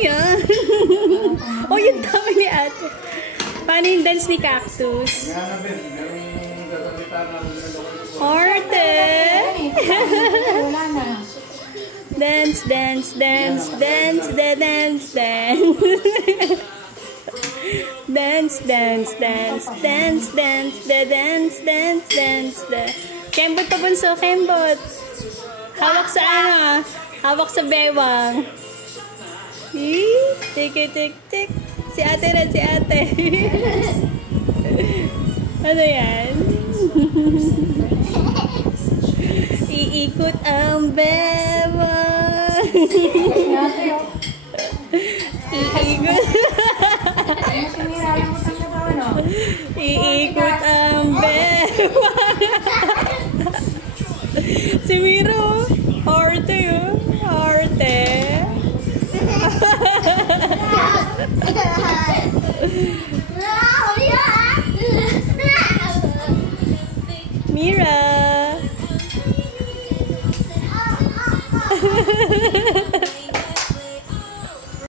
yan? Oh, yung tama ni ate. Paano yung dance ni Cactus? Arte! Dance, dance, dance, dance, dance, dance. Dance, dance, dance, dance, dance, dance, dance, dance, dance. Kembot pa bunso, kembot. Hawak sa ano? Hawak sa bewang. Tik, tik, tik. Si ate na, si ate. Ano yan? Iikot ang bewang. Iikot. Iikot ang bewang. Si Miro. Arte yun. Arte. Mira.